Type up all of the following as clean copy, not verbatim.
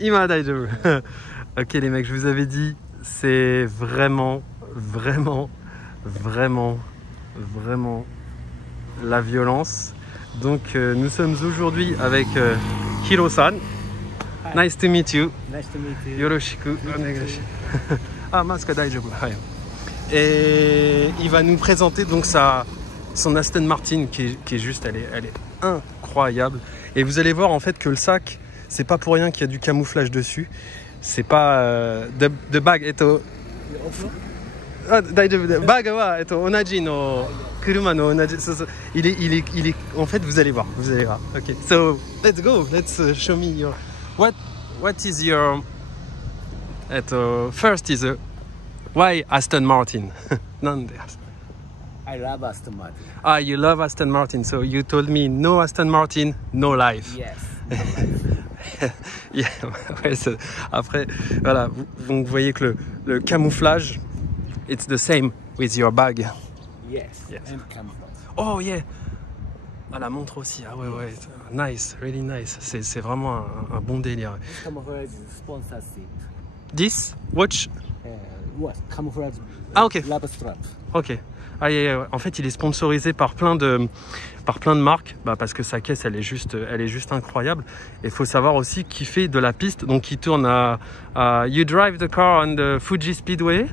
Ima daijoubu. Ok les mecs, je vous avais dit, c'est vraiment la violence. Donc nous sommes aujourd'hui avec Hiro-san. Hi. Nice to meet you. Nice to meet you. Yoroshiku onegashi. Ah, masque daijoubu. Et il va nous présenter donc son Aston Martin qui est juste, elle est incroyable. Et vous allez voir en fait que le sac, c'est pas pour rien qu'il y a du camouflage dessus. C'est pas the bag eto bag wa onaji no kuruma no onaji. Il est en fait vous allez voir. OK. So, let's go. Let's show me your what is your first is why Aston Martin? I love Aston Martin. Ah, you love Aston Martin. So you told me no Aston Martin, no life. Yes. Yeah, ouais, après, voilà, vous voyez que le camouflage, it's the same with your bag. Yes. Yes. And camouflage. Oh yeah. Ah, la montre aussi. Ah ouais, nice, really nice. C'est vraiment un bon délire. This camouflage sponsorship. This watch. What? Camouflage. Ah, ok. Rubber strap. Ok. Ah, yeah. En fait, il est sponsorisé par plein de marques, parce que sa caisse, elle est juste incroyable. Et il faut savoir aussi qu'il fait de la piste, donc il tourne à You drive the car on the Fuji Speedway,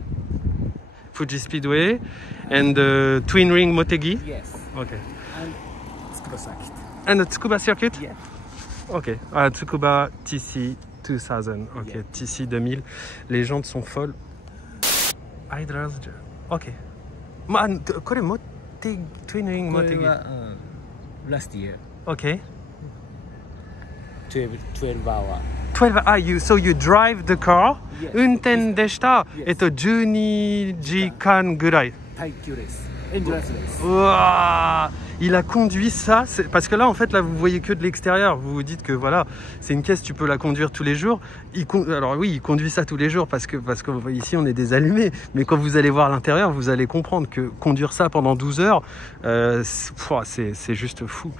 and the Twin Ring Motegi. Yes. Okay. And Tsukuba circuit. And the Tsukuba circuit. Yeah. Ok. Tsukuba TC 2000. Ok. Yeah. TC 2000. Les jantes sont folles. Hydras. Ok. Man, これTwin Ring Motegi. Last year. Okay. 12 hour. 12 so you drive the car. Yes. 運転でした。Yes. 12時間ぐらい。耐久レース。Endurance race. Ouah, il a conduit ça, parce que là en fait là vous voyez que de l'extérieur, vous vous dites que voilà c'est une caisse, tu peux la conduire tous les jours. Alors oui, il conduit ça tous les jours parce que ici on est des allumés, mais quand vous allez voir l'intérieur vous allez comprendre que conduire ça pendant 12 heures c'est juste fou.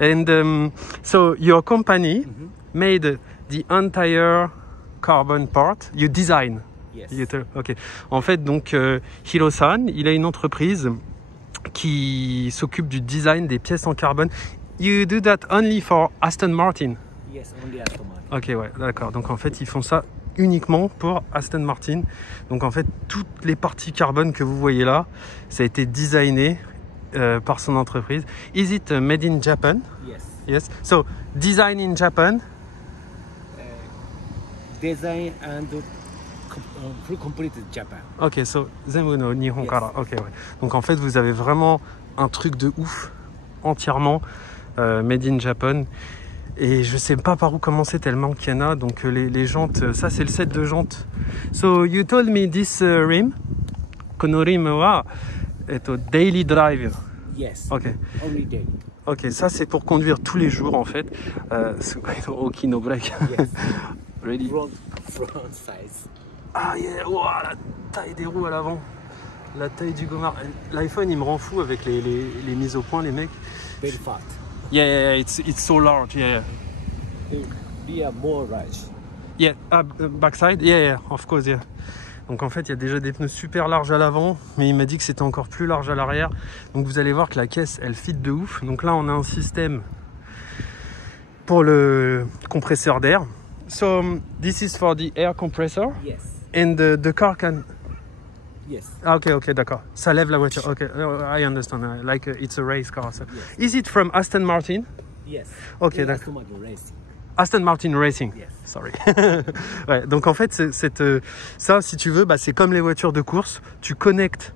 And so your company made the entire carbon part, you design. Yes. Ok. En fait, donc, Hiro-san, il a une entreprise qui s'occupe du design des pièces en carbone. You do that only for Aston Martin? Yes, only Aston Martin. Ok, ouais, d'accord. Donc, en fait, ils font ça uniquement pour Aston Martin. Donc, en fait, toutes les parties carbone que vous voyez là, ça a été designé par son entreprise. Is it made in Japan? Yes. Yes. So, design in Japan? Design and full complete Japan. Ok, so zenbu no Nihon kara. Ok, ouais. Donc en fait, vous avez vraiment un truc de ouf, entièrement made in Japan. Et je sais pas par où commencer tellement qu'il y en a. Donc les jantes, ça c'est le set de jantes. So you told me this rim, kono rim wa daily drive. Yes. Ok. Only daily. Ok, ça c'est pour conduire tous les jours en fait. Okino brake. Yes. Ready. Front size. Ah yeah, wow, la taille des roues à l'avant, la taille du gomard. L'iPhone il me rend fou avec les mises au point les mecs. Very fat. Yeah, it's so large, yeah. Be a more large. Yeah, backside, yeah, of course, yeah. Donc en fait il y a déjà des pneus super larges à l'avant, mais il m'a dit que c'était encore plus large à l'arrière. Donc vous allez voir que la caisse elle fit de ouf. Donc là on a un système pour le compresseur d'air. So this is for the air compressor. Yes. And the car can... Yes. Ah, ok, d'accord. Ça lève la voiture. Ok, I understand. Like it's a race car. So. Yes. Is it from Aston Martin? Yes. Ok, Aston d'accord. Martin Racing. Aston Martin Racing. Yes. Sorry. Ouais, donc en fait, ça, si tu veux, c'est comme les voitures de course. Tu connectes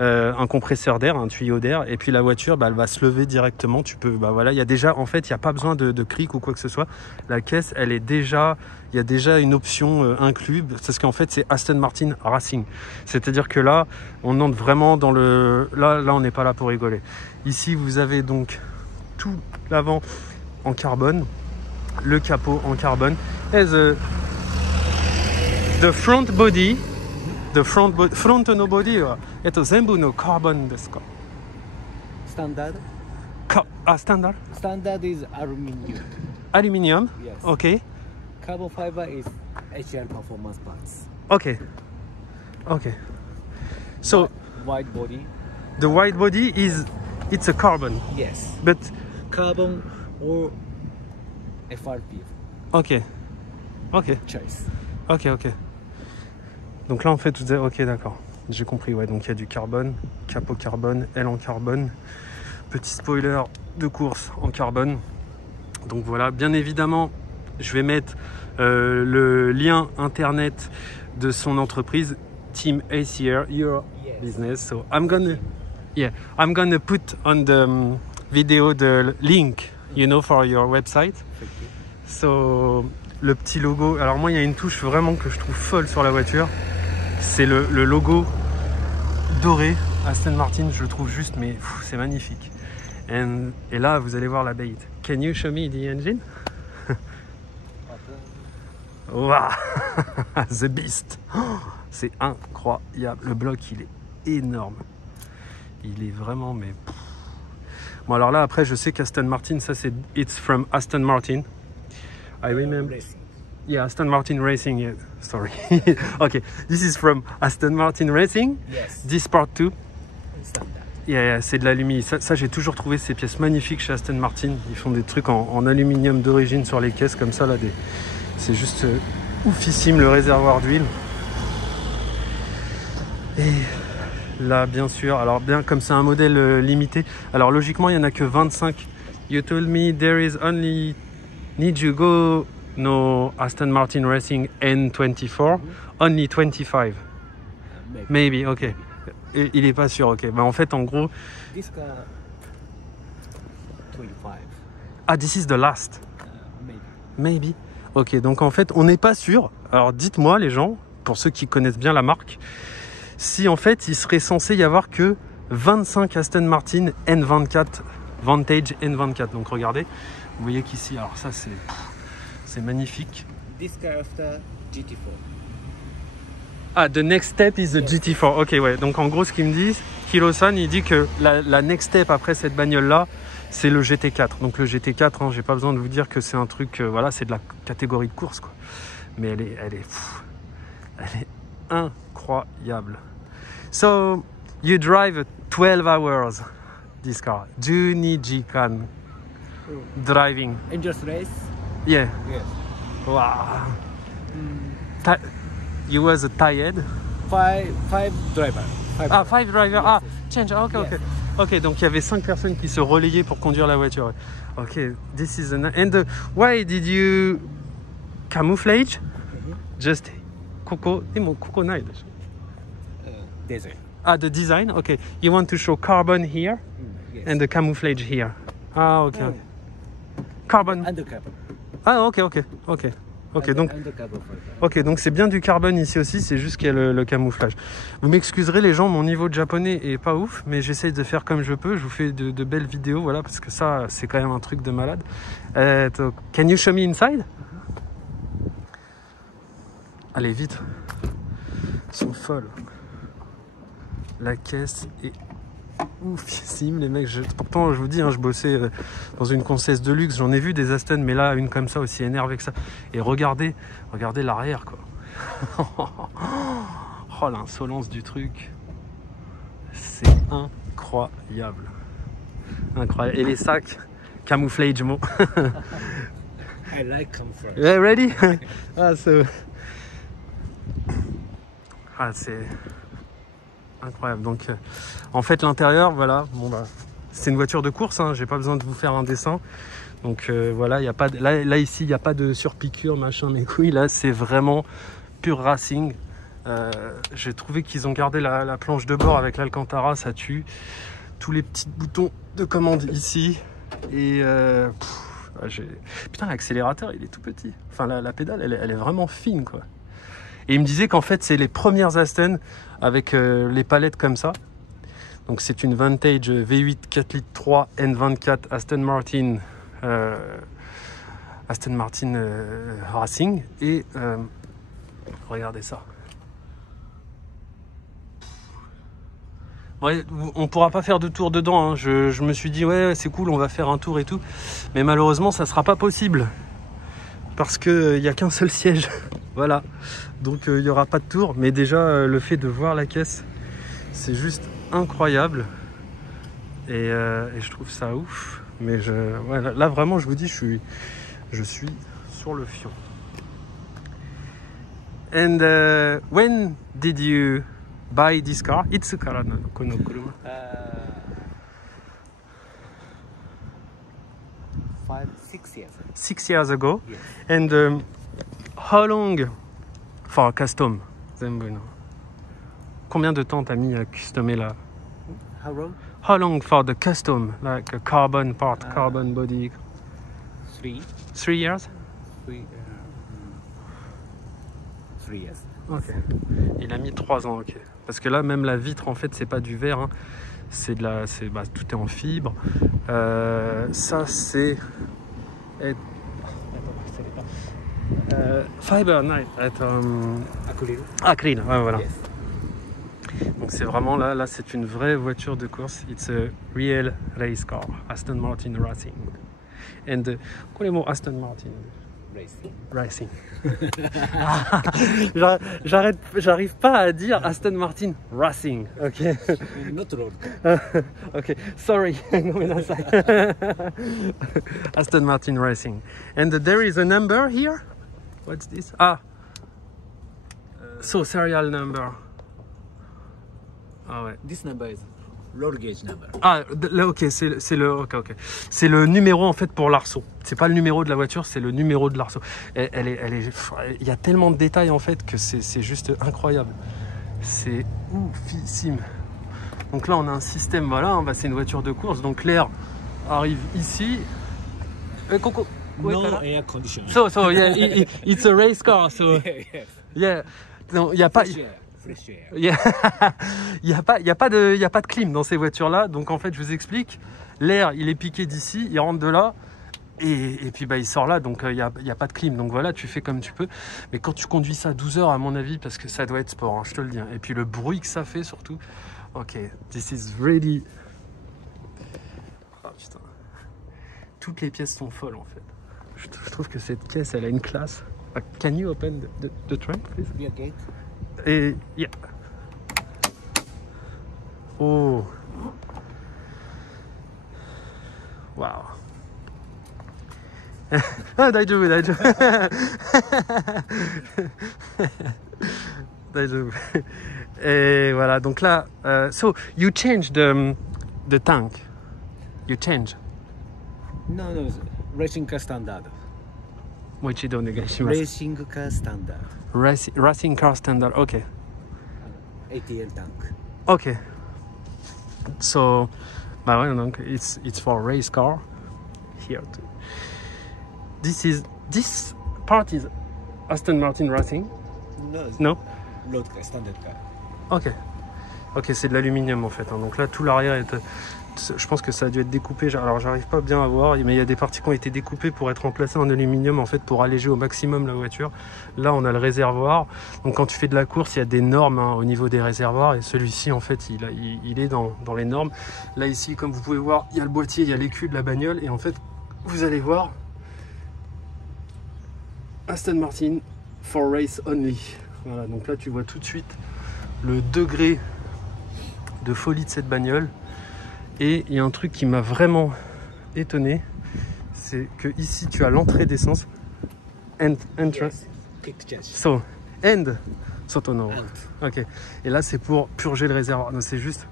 un compresseur d'air, un tuyau d'air, et puis la voiture, elle va se lever directement. Tu peux, voilà, il y a déjà, en fait, il n'y a pas besoin de cric ou quoi que ce soit. La caisse, elle est déjà, il y a déjà une option inclue, parce qu'en fait, c'est Aston Martin Racing. C'est-à-dire que là, on entre vraiment dans le, là, on n'est pas là pour rigoler. Ici, vous avez donc tout l'avant en carbone, le capot en carbone, et the front body. The front no body は全部のカーボンですか? Standard? Standard? Standard is aluminium. Aluminium? Yes. Okay. Carbon fiber is HL performance parts. Okay. Okay. So Wide body, the wide body it's a carbon, yes. but Carbon or FRP ok. Ok. choice. Ok, ok. Donc là, on fait tout ça. Ok, d'accord. J'ai compris, ouais. Donc il y a du carbone, capot carbone, aile en carbone, petit spoiler de course en carbone. Donc voilà, bien évidemment, je vais mettre le lien internet de son entreprise, Team ACR, Your Yes. Business. So I'm gonna put on the video the link, you know, for your website. Thank you. So, le petit logo. Alors moi, il y a une touche vraiment que je trouve folle sur la voiture. C'est le logo doré Aston Martin. Je le trouve juste, mais c'est magnifique. Et là, vous allez voir la bait. Can you show me the engine? Wow. The Beast. Oh, c'est incroyable. Le bloc, il est énorme. Il est vraiment, mais... Bon, alors là, après, je sais qu'Aston Martin, ça c'est... It's from Aston Martin. I remember... Racing. Yeah, Aston Martin Racing, yeah. Sorry. Okay, this is from Aston Martin Racing. Yes. This part 2. Standard. Yeah, c'est de l'aluminium. Ça, j'ai toujours trouvé ces pièces magnifiques chez Aston Martin. Ils font des trucs en aluminium d'origine sur les caisses comme ça, là. C'est juste oufissime, le réservoir d'huile. Et là, bien sûr, alors bien comme c'est un modèle limité, alors logiquement, il n'y en a que 25. You told me there is only need you go no Aston Martin Racing N24, only 25. Maybe, ok. Et il est pas sûr, ok. Bah en fait, en gros, This car 25. ah, this is the last. Maybe. Maybe. Ok, donc en fait, on n'est pas sûr. Alors dites-moi, les gens, pour ceux qui connaissent bien la marque, si en fait, il serait censé y avoir que 25 Aston Martin N24, Vantage N24. Donc regardez, vous voyez qu'ici, alors ça, c'est magnifique. This car after GT4. Ah, the next step is the Yes. GT4. Ok, ouais. Donc en gros, ce qu'il me dit, Kilo-san, il dit que la next step après cette bagnole-là, c'est le GT4. Donc le GT4, hein, j'ai pas besoin de vous dire que c'est un truc, voilà, c'est de la catégorie de course, quoi. Mais elle est incroyable. So, you drive 12 hours this car. 12 時間 driving. Endurance race? Yeah. Yes. Wow. You was tired? Five driver. Ah, 5 drivers. Ah, Yes. change. Ok, ok. Yes. Ok, donc il y avait 5 personnes qui se relayaient pour conduire la voiture. Ok, this is and why did you camouflage? Just Coco, Coco Night. Design. Ah, the design. Okay, you want to show carbon here Yes. and the camouflage here. Ah, ok. Carbon. Undercover. Ah, ok. Ok, donc. Undercover fiber. Ok, donc c'est bien du carbone ici aussi, c'est juste qu'il y a le camouflage. Vous m'excuserez les gens, mon niveau de japonais est pas ouf, mais j'essaye de faire comme je peux. Je vous fais de belles vidéos, voilà, parce que ça, c'est quand même un truc de malade. Can you show me inside? Allez, vite. Ils sont folles. La caisse est oufissime, les mecs. Pourtant, je vous dis, hein, je bossais dans une concesse de luxe. J'en ai vu des Aston, mais là, une comme ça, aussi énervée que ça. Et regardez l'arrière, quoi. Oh, l'insolence du truc. C'est incroyable. Incroyable. Et les sacs, camouflage mot. I like comfort. Yeah, ready? C'est incroyable. Donc, en fait, l'intérieur, voilà. Bon, bah, c'est une voiture de course. Hein, j'ai pas besoin de vous faire un dessin. Donc voilà, il y a pas de, là ici, il n'y a pas de surpiqûre, machin, mes couilles. Là, c'est vraiment pur racing. J'ai trouvé qu'ils ont gardé la planche de bord avec l'Alcantara, ça tue. Tous les petits boutons de commande ici. Et putain, l'accélérateur, il est tout petit. Enfin, la pédale, elle est vraiment fine, quoi. Et il me disait qu'en fait, c'est les premières Aston avec les palettes comme ça. Donc c'est une Vantage V8 4 litres 3 N24 Aston Martin Racing. Et regardez ça. Ouais, on pourra pas faire de tour dedans, hein. Je me suis dit ouais, c'est cool, on va faire un tour et tout, mais malheureusement ça sera pas possible parce qu'il n'y a qu'un seul siège. Voilà. Donc il n'y aura pas de tour. Mais déjà, le fait de voir la caisse, c'est juste incroyable. Et je trouve ça ouf. Mais ouais, là, vraiment, je vous dis, je suis sur le fion. And when did you buy this car? Itsukara no kono kuruma? 6 years. 6 years ago. Yes. And how long for custom? Zenbu no. Combien de temps t'as mis à customer là? How long? How long for the custom, like a carbon part, carbon body? 3. 3 years? 3 years. Ok. Il a mis 3 ans, ok. Parce que là, même la vitre, en fait, c'est pas du verre. Hein. C'est de la, tout est en fibre. Ça, c'est fiber, night. Acrylic. Acryl, ouais, voilà. Yes. Donc c'est vraiment là, c'est une vraie voiture de course. It's a real race car, Aston Martin Racing. And quel est le mot Aston Martin? Racing. J'arrive pas à dire Aston Martin Racing. Ok. Not road. Ok. Sorry. Aston Martin Racing. And there is a number here. What's this? So serial number. Ah ouais. This number is road gauge number. Là, ok, c'est le numéro en fait pour l'arceau. C'est pas le numéro de la voiture, c'est le numéro de l'arceau. Il y a tellement de détails en fait que c'est juste incroyable. C'est oufissime. Donc là, on a un système, voilà, c'est une voiture de course. Donc l'air arrive ici. Coco. No air conditioning. So yeah, it's a race car. So Yes. yeah, non, il y a pas. Fresh air. Il y a pas de clim dans ces voitures-là. Donc en fait, je vous explique. L'air, il est piqué d'ici, il rentre de là. Et puis il sort là, donc il y a pas de clim. Donc voilà, tu fais comme tu peux. Mais quand tu conduis ça 12 heures, à mon avis, parce que ça doit être sport, hein, je te le dis. Et puis le bruit que ça fait surtout. Ok, this is really... Oh putain. Toutes les pièces sont folles en fait. Je trouve que cette caisse, elle a une classe. Can you open the trunk, please? Rear gate. Et yeah. Oh. Wow. Ah, daijoubu. Daijoubu. Et voilà, donc là, so you change the tank. You change. No, racing car standard. もう一度お願いします。 Racing car standard. Racing car standard. Okay. ATL tank. Okay. So, bah ouais, donc it's for race car here too. This part is Aston Martin Racing. No. Road car, standard car. Ok, c'est de l'aluminium en fait. Hein. Donc là, tout l'arrière est. Je pense que ça a dû être découpé. Alors, j'arrive pas bien à voir, mais il y a des parties qui ont été découpées pour être remplacées en aluminium en fait pour alléger au maximum la voiture. Là, on a le réservoir. Donc, quand tu fais de la course, il y a des normes hein, au niveau des réservoirs et celui-ci en fait, il est dans les normes. Là, ici, comme vous pouvez voir, il y a le boîtier, il y a l'écu de la bagnole et en fait, vous allez voir Aston Martin for race only. Voilà, donc là, tu vois tout de suite le degré de folie de cette bagnole. Et il y a un truc qui m'a vraiment étonné, c'est que ici tu as l'entrée d'essence, entrance, Quick charge. so, and, sotono. Out. Ok. Et là c'est pour purger le réservoir. Donc c'est juste,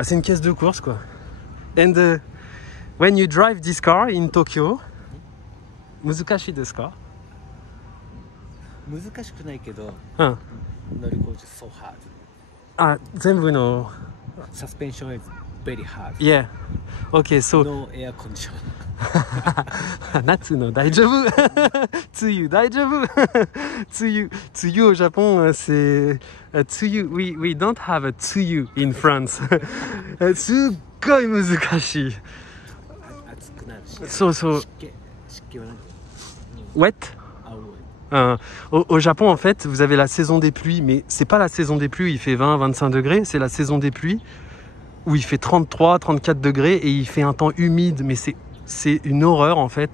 c'est une caisse de course quoi. And when you drive this car in Tokyo, 難しいですか? 難しくないけど、うん。乗り心地 so hard. 全部の Suspension is very hard. Yeah. Okay, so No air condition. 夏の大丈夫梅雨大丈夫梅雨au Japon c'est 梅雨 we don't have a 梅雨 in France すっごい難しい暑くなるし。そうそう湿気はなんか wet青い。au Japon en fait vous avez la saison des pluies mais c'est pas la saison des pluies où il fait 20-25 degrés c'est la saison des pluies où il fait 33-34 degrés et il fait un temps humide mais c'est c'est une horreur en fait.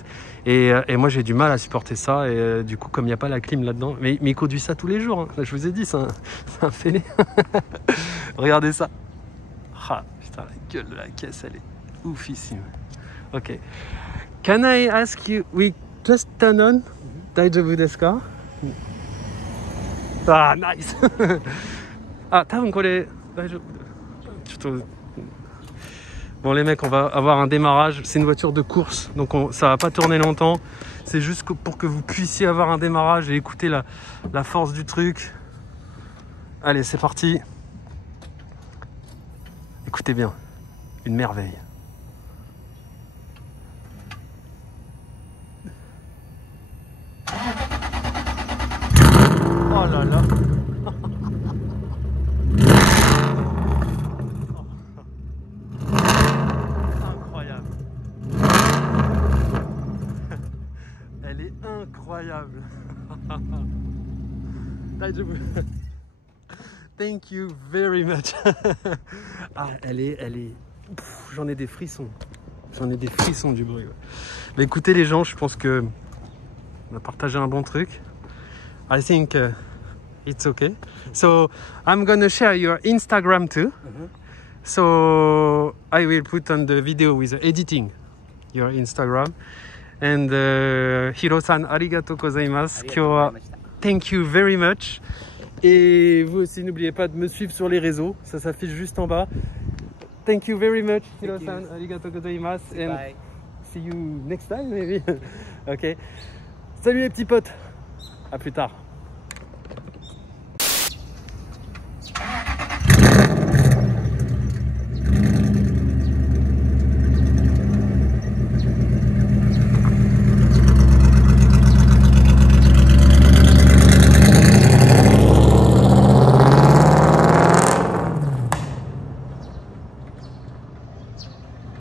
Et moi j'ai du mal à supporter ça. Et du coup, comme il n'y a pas la clim là-dedans, mais il conduit ça tous les jours. Hein. Je vous ai dit, c'est un fêlé. Regardez ça. Ah, putain, la gueule de la caisse, elle est oufissime. Ok. Can I ask you, we just turn on? Daijoubu desu ka? Ah, nice! Ah, tabun kore, daijoubu. Bon les mecs, on va avoir un démarrage. C'est une voiture de course, donc ça va pas tourner longtemps. C'est juste pour que vous puissiez avoir un démarrage et écouter la force du truc. Allez, c'est parti. Écoutez bien, une merveille. Oh là là. Incroyable. Elle est incroyable. Thank you very much. Ah, elle est. J'en ai des frissons. J'en ai des frissons du bruit. Ouais. Mais écoutez les gens, je pense que on a partagé un bon truc. I think it's okay. So I'm gonna share your Instagram too. So I will put on the video with editing your Instagram. And Hiro-san, arigatou gozaimasu. Thank you very much. Et vous aussi, n'oubliez pas de me suivre sur les réseaux. Ça s'affiche juste en bas. Thank you very much, Hiro-san. Arigatou gozaimasu. And Bye. see you next time, maybe. Ok. Salut les petits potes. À plus tard.